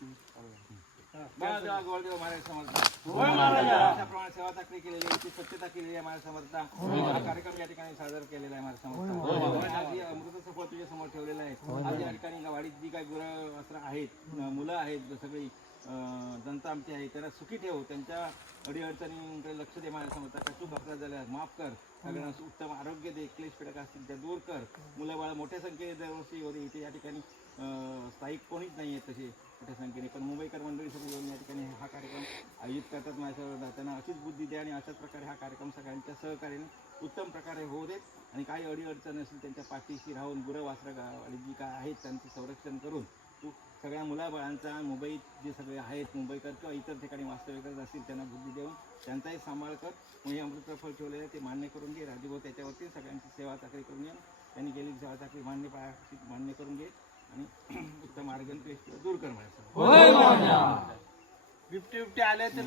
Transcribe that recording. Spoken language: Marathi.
महाराज त्याप्रमाणे सेवा चाकरी केलेली आहे, स्वच्छता केलेली आहे महाराज समर्था. हा कार्यक्रम या ठिकाणी सादर केलेला आहे महाराज समर्था. आज अमृत सफळ तुझ्या समोर ठेवलेला आहे. आज या ठिकाणी वाडीत जी काही गुरं वस्त्र आहेत, मुलं आहेत, सगळी जनता आमची आहे, त्यांना सुखी ठेव. त्यांच्या अडीअडचणींकडे लक्ष दे महाराज समर्था. का चूक अपराध झाल्या माफ कर. सगळ्यांना उत्तम आरोग्य दे. क्लेश पेडक असतील त्या दूर कर. मुलं बाळ मोठ्या संख्येने दरवर्षी होते. इथे या ठिकाणी स्थायिक कोणीच नाही आहेत तसे मोठ्या संख्येने, पण मुंबईकर मंडळी सगळी येऊन या ठिकाणी हा कार्यक्रम आयोजित करतात माझ्यासोबत. त्यांना अशीच बुद्धी द्या आणि अशाच प्रकारे हा कार्यक्रम सगळ्यांच्या सहकार्याने उत्तम प्रकारे होऊ देत. आणि काही अडीअडचण असेल त्यांच्या पाठीशी राहून गुरं वासरं आणि जी काय आहेत त्यांचं संरक्षण करून तू सगळ्या मुलाबाळांचा, मुंबईत जे सगळे आहेत मुंबईकर किंवा इतर ठिकाणी वास्तव्य करत असतील त्यांना बुद्धी देऊन त्यांचाही सांभाळ कर. म्हणजे अमृत फळ ठेवलेलं आहे ते मान्य करून घे. राजूभाऊ त्याच्यावरती सगळ्यांची सेवा चाकरी करून घे. त्यांनी गेलेली सेवा चाकरी मान्य करून घे आणि उत्तम मार्ग दूर कर माझ्या. बिबटे बिबटे आले ते